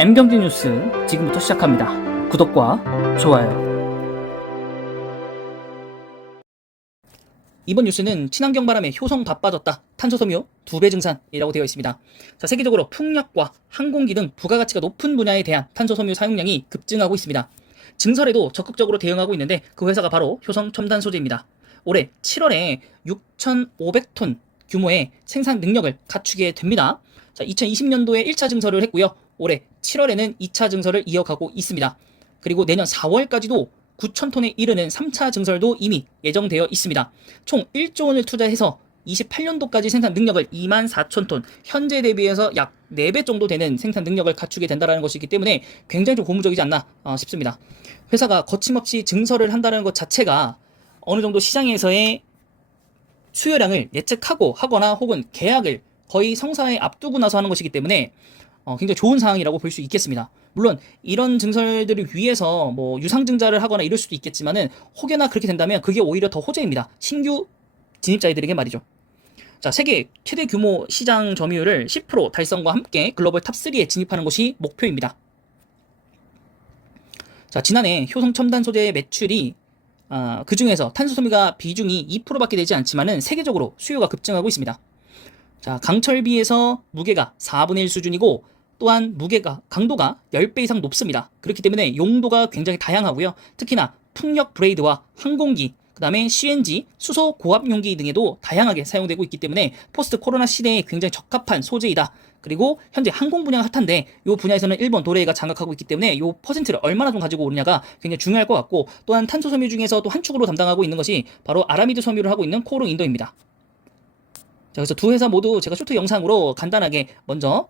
M경제 뉴스 지금부터 시작합니다. 구독과 좋아요. 이번 뉴스는 친환경 바람에 효성 바빠졌다. 탄소섬유 2배 증산이라고 되어 있습니다. 자, 세계적으로 풍력과 항공기 등 부가가치가 높은 분야에 대한 탄소섬유 사용량이 급증하고 있습니다. 증설에도 적극적으로 대응하고 있는데 그 회사가 바로 효성 첨단 소재입니다. 올해 7월에 6,500톤 규모의 생산 능력을 갖추게 됩니다. 자, 2020년도에 1차 증설을 했고요. 올해 7월에는 2차 증설을 이어가고 있습니다. 그리고 내년 4월까지도 9,000톤에 이르는 3차 증설도 이미 예정되어 있습니다. 총 1조 원을 투자해서 28년도까지 생산 능력을 24,000톤, 현재 대비해서 약 4배 정도 되는 생산 능력을 갖추게 된다는 것이기 때문에 굉장히 좀 고무적이지 않나 싶습니다. 회사가 거침없이 증설을 한다는 것 자체가 어느 정도 시장에서의 수요량을 예측하고 하거나 혹은 계약을 거의 성사에 앞두고 나서 하는 것이기 때문에 굉장히 좋은 상황이라고 볼 수 있겠습니다. 물론 이런 증설들을 위해서 뭐 유상증자를 하거나 이럴 수도 있겠지만은 혹여나 그렇게 된다면 그게 오히려 더 호재입니다. 신규 진입자들에게 말이죠. 자, 세계 최대 규모 시장 점유율을 10% 달성과 함께 글로벌 탑3에 진입하는 것이 목표입니다. 자, 지난해 효성 첨단 소재의 매출이 그 중에서 탄소 소비가 비중이 2%밖에 되지 않지만은 세계적으로 수요가 급증하고 있습니다. 자, 강철비에서 무게가 4분의 1 수준이고 또한 무게가 강도가 10배 이상 높습니다. 그렇기 때문에 용도가 굉장히 다양하고요. 특히나 풍력 브레이드와 항공기, 그 다음에 CNG, 수소 고압 용기 등에도 다양하게 사용되고 있기 때문에 포스트 코로나 시대에 굉장히 적합한 소재이다. 그리고 현재 항공 분야가 핫한데 이 분야에서는 일본 도레이가 장악하고 있기 때문에 이 퍼센트를 얼마나 좀 가지고 오느냐가 굉장히 중요할 것 같고, 또한 탄소 섬유 중에서 또 한 축으로 담당하고 있는 것이 바로 아라미드 섬유를 하고 있는 코오롱 인도입니다. 자, 그래서 두 회사 모두 제가 쇼트 영상으로 간단하게 먼저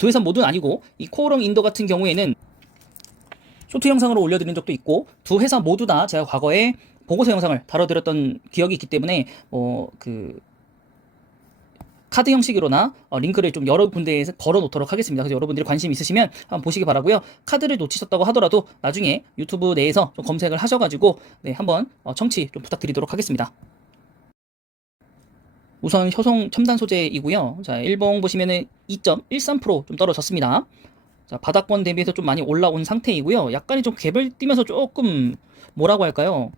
두 회사 모두는 아니고 이 코오롱 인도 같은 경우에는 쇼트 영상으로 올려드린 적도 있고, 두 회사 모두 다 제가 과거에 보고서 영상을 다뤄드렸던 기억이 있기 때문에 카드 형식으로나 링크를 좀 여러 군데에 걸어 놓도록 하겠습니다. 그래서 여러분들이 관심 있으시면 한번 보시기 바라고요. 카드를 놓치셨다고 하더라도 나중에 유튜브 내에서 좀 검색을 하셔가지고 한번 청취 좀 부탁드리도록 하겠습니다. 우선 효성 첨단 소재이고요. 자, 일봉 보시면은 2.13% 좀 떨어졌습니다. 자, 바닥권 대비해서 좀 많이 올라온 상태이고요. 약간이 좀 갭을 띄면서 조금 뭐라고 할까요?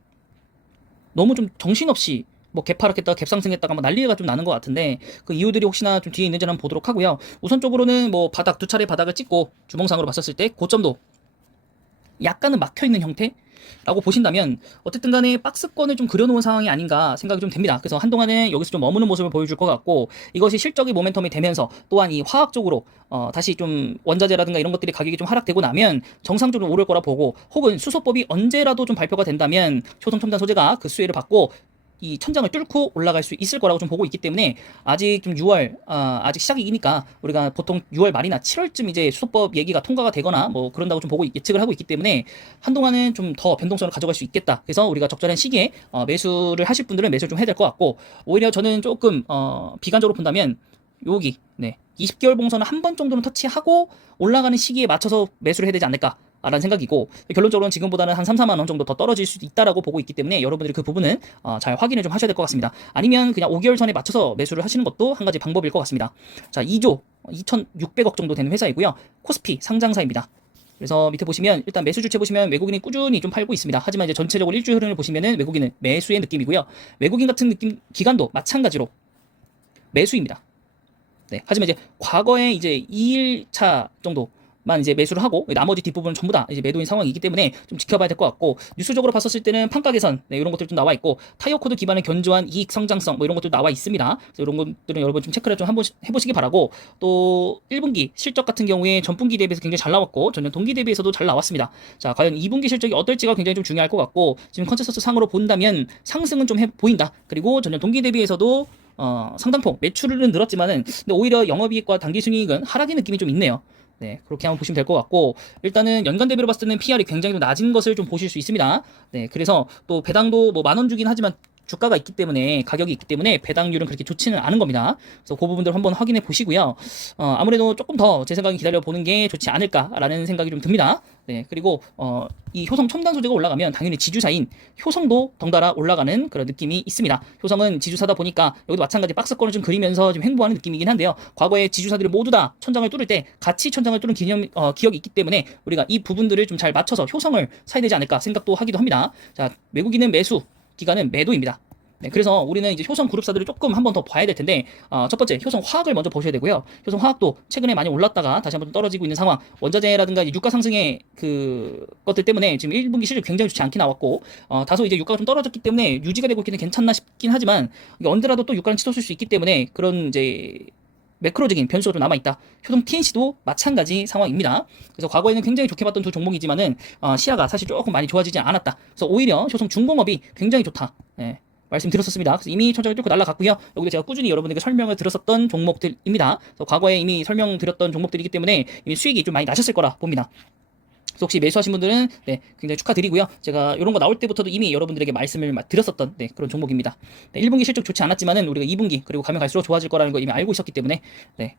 너무 좀 정신없이 뭐 갭하락했다가 갭상승했다가 뭐 난리가 좀 나는 것 같은데 그 이유들이 혹시나 좀 뒤에 있는지 한번 보도록 하고요. 우선적으로는 뭐 바닥 두 차례 바닥을 찍고 주봉상으로 봤었을 때 고점도 약간은 막혀있는 형태라고 보신다면 어쨌든 간에 박스권을 좀 그려놓은 상황이 아닌가 생각이 좀 됩니다. 그래서 한동안은 여기서 좀 머무는 모습을 보여줄 것 같고, 이것이 실적이 모멘텀이 되면서 또한 이 화학적으로 다시 좀 원자재라든가 이런 것들이 가격이 좀 하락되고 나면 정상적으로 오를 거라 보고, 혹은 수소법이 언제라도 좀 발표가 된다면 효성 첨단 소재가 그 수혜를 받고 이 천장을 뚫고 올라갈 수 있을 거라고 좀 보고 있기 때문에 아직 좀 6월 아직 시작이니까 우리가 보통 6월 말이나 7월쯤 이제 수소법 얘기가 통과가 되거나 뭐 그런다고 좀 보고 예측을 하고 있기 때문에 한동안은 좀 더 변동성을 가져갈 수 있겠다. 그래서 우리가 적절한 시기에 매수를 하실 분들은 매수를 좀 해야 될 것 같고, 오히려 저는 조금 비관적으로 본다면 여기 20개월 봉선을 한 번 정도는 터치하고 올라가는 시기에 맞춰서 매수를 해야 되지 않을까 라는 생각이고, 결론적으로는 지금보다는 한 3, 4만 원 정도 더 떨어질 수도 있다라고 보고 있기 때문에 여러분들이 그 부분은 잘 확인을 좀 하셔야 될 것 같습니다. 아니면 그냥 5개월 전에 맞춰서 매수를 하시는 것도 한 가지 방법일 것 같습니다. 자, 2조 2,600억 정도 되는 회사이고요. 코스피 상장사입니다. 그래서 밑에 보시면 일단 매수 주체 보시면 외국인이 꾸준히 좀 팔고 있습니다. 하지만 이제 전체적으로 일주 흐름을 보시면은 외국인은 매수의 느낌이고요. 외국인 같은 느낌 기관도 마찬가지로 매수입니다. 하지만 이제 과거에 이제 2일차 정도만 이제 매수를 하고 나머지 뒷부분은 전부 다 이제 매도인 상황이기 때문에 좀 지켜봐야 될 것 같고, 뉴스적으로 봤었을 때는 판가 개선 이런 것들 좀 나와 있고, 타이어 코드 기반의 견조한 이익 성장성 뭐 이런 것들 나와 있습니다. 그래서 이런 것들은 여러분 좀 체크를 좀 한번 해보시기 바라고, 또 1분기 실적 같은 경우에 전분기 대비해서 굉장히 잘 나왔고 전년 동기 대비해서도 잘 나왔습니다. 자, 과연 2분기 실적이 어떨지가 굉장히 좀 중요할 것 같고, 지금 컨센서스 상으로 본다면 상승은 좀 보인다. 그리고 전년 동기 대비해서도 상당폭 매출은 늘었지만은 근데 오히려 영업이익과 당기순이익은 하락의 느낌이 좀 있네요. 그렇게 한번 보시면 될 것 같고, 일단은 연간 대비로 봤을 때는 PR이 굉장히 좀 낮은 것을 좀 보실 수 있습니다. 그래서 또 배당도 뭐 10,000원 주긴 하지만 주가가 있기 때문에, 가격이 있기 때문에 배당률은 그렇게 좋지는 않은 겁니다. 그래서 그 부분들 한번 확인해 보시고요. 아무래도 조금 더 제 생각에 기다려 보는 게 좋지 않을까라는 생각이 좀 듭니다. 네, 그리고 이 효성 첨단 소재가 올라가면 당연히 지주사인 효성도 덩달아 올라가는 그런 느낌이 있습니다. 효성은 지주사다 보니까 여기도 마찬가지 박스권을 좀 그리면서 좀 횡보하는 느낌이긴 한데요. 과거에 지주사들이 모두 다 천장을 뚫을 때 같이 천장을 뚫은 기억이 있기 때문에 우리가 이 부분들을 좀 잘 맞춰서 효성을 사야 되지 않을까 생각도 하기도 합니다. 자, 외국인은 매수, 기관은 매도입니다. 네, 그래서 우리는 이제 효성 그룹사들을 조금 한번 더 봐야 될 텐데, 첫 번째 효성 화학을 먼저 보셔야 되고요. 효성 화학도 최근에 많이 올랐다가 다시 한번 떨어지고 있는 상황. 원자재라든가 유가 상승의 그 것들 때문에 지금 1분기 실적 굉장히 좋지 않게 나왔고, 다소 이제 유가가 좀 떨어졌기 때문에 유지가 되고 있기는 괜찮나 싶긴 하지만, 이게 언제라도 또 유가는 치솟을 수 있기 때문에 그런 이제 매크로적인 변수가 좀 남아있다. 효성 TNC도 마찬가지 상황입니다. 그래서 과거에는 굉장히 좋게 봤던 두 종목이지만은 시야가 사실 조금 많이 좋아지지 않았다. 그래서 오히려 효성 중공업이 굉장히 좋다. 네, 말씀드렸었습니다. 그래서 이미 천장을 뚫고 날아갔고요. 여기도 제가 꾸준히 여러분들에게 설명을 드렸었던 종목들입니다. 그래서 과거에 이미 설명드렸던 종목들이기 때문에 이미 수익이 좀 많이 나셨을 거라 봅니다. 그래서 혹시 매수하신 분들은 네, 굉장히 축하드리고요. 제가 이런 거 나올 때부터도 이미 여러분들에게 말씀을 드렸었던 네, 그런 종목입니다. 네, 1분기 실적 좋지 않았지만은 우리가 2분기 그리고 가면 갈수록 좋아질 거라는 거 이미 알고 있었기 때문에 네,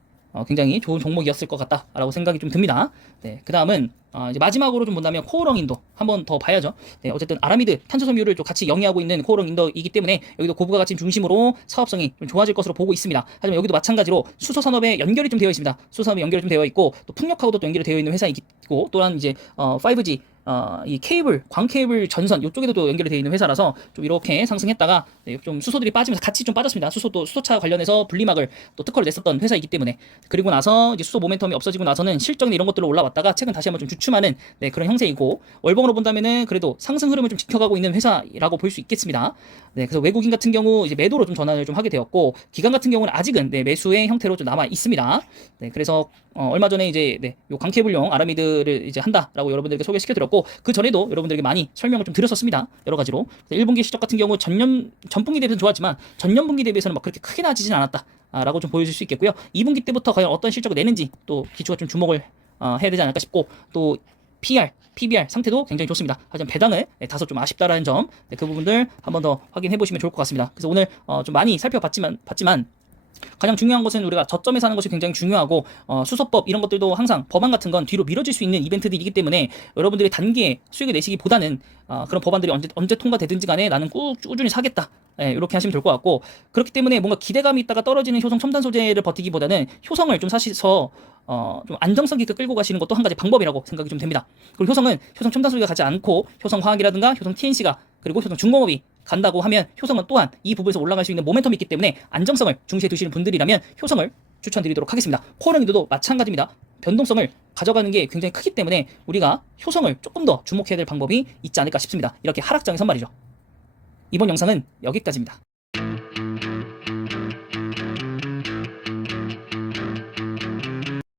굉장히 좋은 종목이었을 것 같다라고 생각이 좀 듭니다. 네, 그 다음은 이제 마지막으로 좀 본다면 코오롱인도 한번 더 봐야죠. 네, 어쨌든 아라미드 탄소섬유를 또 같이 영위하고 있는 코오롱인더이기 때문에 여기도 고부가 가치 중심으로 사업성이 좀 좋아질 것으로 보고 있습니다. 하지만 여기도 마찬가지로 수소 산업에 연결이 좀 되어 있습니다. 수소 산업에 연결이 좀 되어 있고 또 풍력하고도 또 연결이 되어 있는 회사이고 또한 이제 5G 이 케이블, 광 케이블 전선 이쪽에도 또 연결이 되어 있는 회사라서 좀 이렇게 상승했다가 네, 좀 수소들이 빠지면서 같이 좀 빠졌습니다. 수소도 수소차 관련해서 분리막을 또 특허를 냈었던 회사이기 때문에 그리고 나서 이제 수소 모멘텀이 없어지고 나서는 실적이나 이런 것들로 올라왔다가 최근 다시 한번 좀 주춤하는 네, 그런 형세이고 월봉으로 본다면은 그래도 상승 흐름을 좀 지켜가고 있는 회사라고 볼 수 있겠습니다. 네, 그래서 외국인 같은 경우 이제 매도로 좀 전환을 좀 하게 되었고 기관 같은 경우는 아직은 네, 매수의 형태로 좀 남아 있습니다. 네, 그래서 얼마 전에 이제 네, 요 광케이블용 아라미드를 이제 한다라고 여러분들에게 소개시켜 드렸고 그 전에도 여러분들에게 많이 설명을 좀 드렸었습니다. 여러 가지로. 1분기 실적 같은 경우 전분기 대비해서는 좋았지만 전년분기 대비해서는 막 그렇게 크게 나아지진 않았다. 라고 좀 보여줄 수 있겠고요. 2분기 때부터 과연 어떤 실적을 내는지 또 기초가 좀 주목을 해야 되지 않을까 싶고 또 PR, PBR 상태도 굉장히 좋습니다. 하지만 배당을 네, 다소 좀 아쉽다라는 점, 네, 그 부분들 한번 더 확인해 보시면 좋을 것 같습니다. 그래서 오늘 좀 많이 살펴봤지만 가장 중요한 것은 우리가 저점에서 하는 것이 굉장히 중요하고 수소법 이런 것들도 항상 법안 같은 건 뒤로 미뤄질 수 있는 이벤트들이기 때문에 여러분들이 단기에 수익을 내시기보다는 그런 법안들이 언제 통과되든지 간에 나는 꾸준히 사겠다. 네, 이렇게 하시면 될 것 같고 그렇기 때문에 뭔가 기대감이 있다가 떨어지는 효성 첨단 소재를 버티기보다는 효성을 좀 사셔서 좀 안정성 있게 끌고 가시는 것도 한 가지 방법이라고 생각이 좀 됩니다. 그리고 효성은 효성 첨단 소재가 가지 않고 효성 화학이라든가 효성 TNC가 그리고 효성 중공업이 간다고 하면 효성은 또한 이 부분에서 올라갈 수 있는 모멘텀이 있기 때문에 안정성을 중시해 두시는 분들이라면 효성을 추천드리도록 하겠습니다. 코오롱인도도 마찬가지입니다. 변동성을 가져가는 게 굉장히 크기 때문에 우리가 효성을 조금 더 주목해야 될 방법이 있지 않을까 싶습니다. 이렇게 하락장에선 말이죠. 이번 영상은 여기까지입니다.